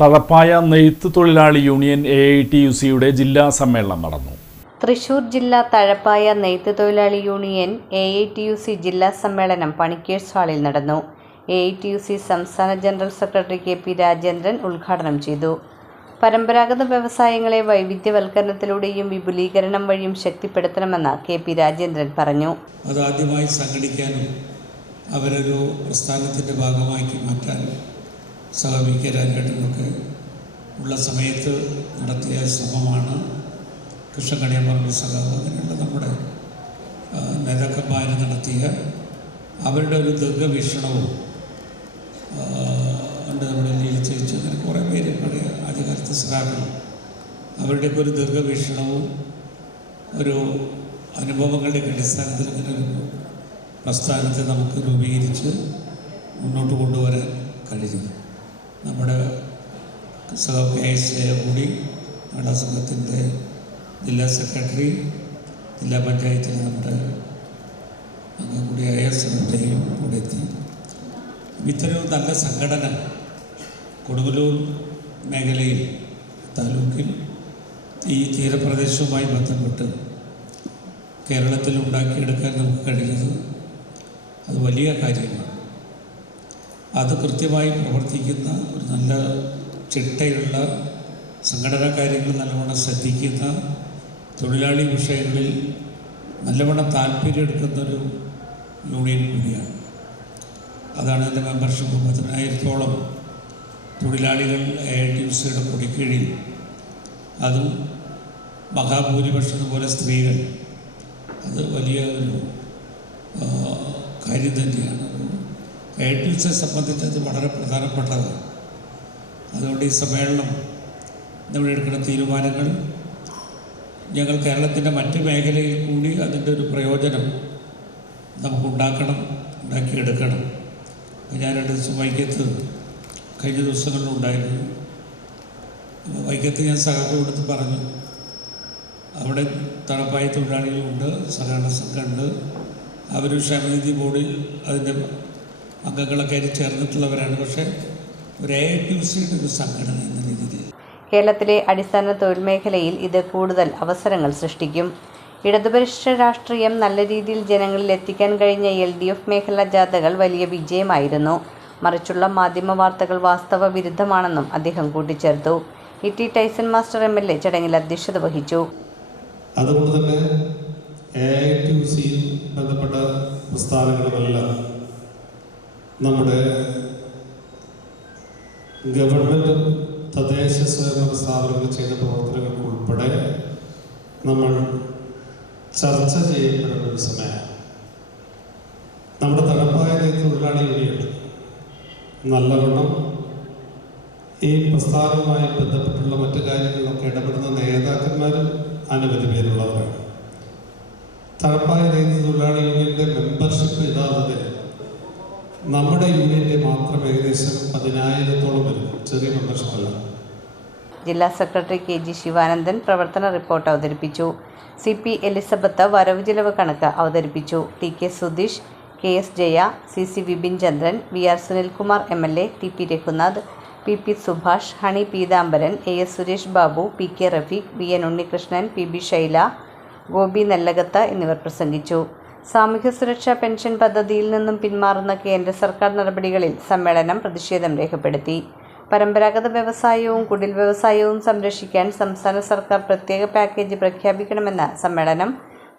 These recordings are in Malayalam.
തഴപ്പായ നെയ്ത്ത് തൊഴിലാളി യൂണിയൻ AITUC ജില്ലാ സമ്മേളനം നടന്നു. തൃശൂർ ജില്ലാ തഴപ്പായ നെയ്ത്ത് തൊഴിലാളി യൂണിയൻ AITUC ജില്ലാ സമ്മേളനം പണിക്കേഴ്സ് ഹാളിൽ നടന്നു. AITUC സംസ്ഥാന ജനറൽ സെക്രട്ടറി KP രാജേന്ദ്രൻ ഉദ്ഘാടനം ചെയ്തു. പരമ്പരാഗത വ്യവസായങ്ങളെ വൈവിധ്യവൽക്കരണത്തിലൂടെയും വിപുലീകരണം വഴിയും ശക്തിപ്പെടുത്തണമെന്ന് KP രാജേന്ദ്രൻ പറഞ്ഞു. അതാദ്യമായി സംഘടിക്കാനും അവരൊരു പ്രസ്ഥാനത്തിൻ്റെ ഭാഗമാക്കി മാറ്റാനും VK രാജേട്ടനൊക്കെ ഉള്ള സമയത്ത് നടത്തിയ ശ്രമമാണ് കൃഷ്ണകണിയമ്പറമ്പിൽ സഖാവ് അങ്ങനെയുള്ള നമ്മുടെ നേതാക്കന്മാർ നടത്തിയ അവരുടെ ഒരു ദീർഘവീക്ഷണവും നമ്മുടെ ലീലിച്ചേച്ചി അങ്ങനെ കുറേ പേര് പഴയ ആദ്യകാലത്തെ സഖാക്കൾ അവരുടെയൊക്കെ ഒരു ദീർഘവീക്ഷണവും ഒരു അനുഭവങ്ങളുടെയൊക്കെ അടിസ്ഥാനത്തിൽ ഇങ്ങനെ ഒരു പ്രസ്ഥാനത്തെ നമുക്ക് രൂപീകരിച്ച് മുന്നോട്ട് കൊണ്ടുവരാൻ കഴിഞ്ഞു. നമ്മുടെ സഖാവ് KS കൂടി മഹിളാ സംഘത്തിൻ്റെ ജില്ലാ സെക്രട്ടറി, ജില്ലാ പഞ്ചായത്തിലെ നമ്മുടെ അംഗം കൂടിയായ സെക്രട്ടറിയും കൂടെ എത്തി. ഇത്തരം നല്ല സംഘടന കൊടുങ്ങല്ലൂർ മേഖലയിൽ താലൂക്കിൽ ഈ തീരപ്രദേശവുമായി ബന്ധപ്പെട്ട് കേരളത്തിൽ ഉണ്ടാക്കിയെടുക്കാൻ നമുക്ക് കഴിയുന്നത് അത് വലിയ കാര്യമാണ്. അത് കൃത്യമായി പ്രവർത്തിക്കുന്ന ഒരു നല്ല ചിട്ടയുള്ള സംഘടനാ കാര്യങ്ങൾ നല്ലവണ്ണം ശ്രദ്ധിക്കുന്ന തൊഴിലാളി വിഷയങ്ങളിൽ നല്ലവണ്ണം താല്പര്യം എടുക്കുന്നൊരു യൂണിയൻ കൂടിയാണ്. അതാണ് എൻ്റെ മെമ്പർഷിപ്പ്. 10,000-ഓളം തൊഴിലാളികൾ AITUC കൊടിക്കീഴിൽ, അതും മഹാഭൂരിപക്ഷം പോലെ സ്ത്രീകൾ, അത് വലിയ ഒരു കാര്യം തന്നെയാണ്. AITUC സംബന്ധിച്ച് അത് വളരെ പ്രധാനപ്പെട്ടതാണ്. അതുകൊണ്ട് ഈ സമ്മേളനം നമ്മൾ എടുക്കുന്ന തീരുമാനങ്ങൾ ഞങ്ങൾ കേരളത്തിൻ്റെ മറ്റ് മേഖലയിൽ കൂടി അതിൻ്റെ ഒരു പ്രയോജനം ഉണ്ടാക്കിയെടുക്കണം. ഞാൻ 2 ദിവസം വൈക്കത്ത് കഴിഞ്ഞ ദിവസങ്ങളിലുണ്ടായിരുന്നു. വൈക്കത്ത് ഞാൻ സഹകരണത്തോട് പറഞ്ഞു, അവിടെ തഴപ്പായ തൊഴിലാളികളുണ്ട്, സഹകരണ സംഘമുണ്ട്, അവർ ക്ഷേമനിധി ബോർഡിൽ അതിൻ്റെ അംഗങ്ങളൊക്കെ ആയിട്ട് ചേർന്നിട്ടുള്ളവരാണ്. പക്ഷേ ഒരു AITUC ഒരു സംഘടന എന്ന രീതിയിൽ കേരളത്തിലെ അടിസ്ഥാന തൊഴിൽ മേഖലയിൽ ഇത് കൂടുതൽ അവസരങ്ങൾ സൃഷ്ടിക്കും. ഇടതുപക്ഷ രാഷ്ട്രീയം നല്ല രീതിയിൽ ജനങ്ങളിൽ എത്തിക്കാൻ കഴിഞ്ഞ LDF മേഖലാ ജാഥകൾ വലിയ വിജയമായിരുന്നു. മറിച്ചുള്ള മാധ്യമ വാർത്തകൾ വാസ്തവ വിരുദ്ധമാണെന്നും അദ്ദേഹം കൂട്ടിച്ചേർത്തു. E.T. ടൈസൺ മാസ്റ്റർ MLA ചടങ്ങിൽ അധ്യക്ഷത വഹിച്ചു. അതുകൊണ്ട് തന്നെ AITUC ബന്ധപ്പെട്ട പ്രസ്ഥാനങ്ങളുമെല്ലാം നമ്മുടെ ഗവൺമെൻറ് തദ്ദേശ സ്വയംഭരണ സ്ഥാപനങ്ങൾ ചെയ്ത പ്രവർത്തനങ്ങൾക്ക് ഉൾപ്പെടെ നമ്മൾ ചർച്ച ചെയ്യപ്പെടുന്ന ഒരു സമയമാണ്. നമ്മുടെ തഴപ്പായ തൊഴിലാളി യൂണിയൻ നല്ലവണ്ണം ഈ പ്രസ്ഥാനവുമായി ബന്ധപ്പെട്ടുള്ള മറ്റു കാര്യങ്ങളിലൊക്കെ ഇടപെടുന്ന നേതാക്കന്മാരും അനവധി പേരുള്ളവരാണ്. തഴപ്പായ തൊഴിലാളി യൂണിയൻ്റെ മെമ്പർഷിപ്പ് യഥാർത്ഥത്തിൽ നമ്മുടെ യൂണിയൻ്റെ മാത്രം ഏകദേശം 10,000-ഓളം വരും. ചെറിയ മെമ്പർഷിപ്പല്ല. ജില്ലാ സെക്രട്ടറി KG ശിവാനന്ദൻ പ്രവർത്തന റിപ്പോർട്ട് അവതരിപ്പിച്ചു. CP എലിസബത്ത് വരവ് ചിലവ് കണക്ക് അവതരിപ്പിച്ചു. TK Sudheesh, KS Jaya, CC Vipin Chandran, VR Sunilkumar MLA, TP Raghunath, PP Subhash, Honey Peethambaran, AS Suresh Babu, PK Rafeeq, BN Unnikrishnan, PB Shaila, Gopi Nellakath എന്നിവർ പ്രസംഗിച്ചു. സാമൂഹ്യ സുരക്ഷാ പെൻഷൻ പദ്ധതിയിൽ നിന്നും പിന്മാറുന്ന കേന്ദ്ര സർക്കാർ നടപടികളിൽ സമ്മേളനം പ്രതിഷേധം രേഖപ്പെടുത്തി. പരമ്പരാഗത വ്യവസായവും കുടിൽ വ്യവസായവും സംരക്ഷിക്കാൻ സംസ്ഥാന സർക്കാർ പ്രത്യേക പാക്കേജ് പ്രഖ്യാപിക്കണമെന്ന് സമ്മേളനം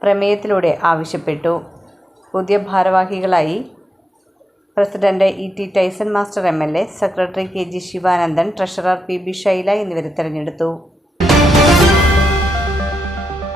പ്രമേയത്തിലൂടെ ആവശ്യപ്പെട്ടു. പുതിയ ഭാരവാഹികളായി president E.T. Tyson Master MLA, secretary KG Sivanandan, treasurer PB Shaila എന്നിവരെ തെരഞ്ഞെടുത്തു.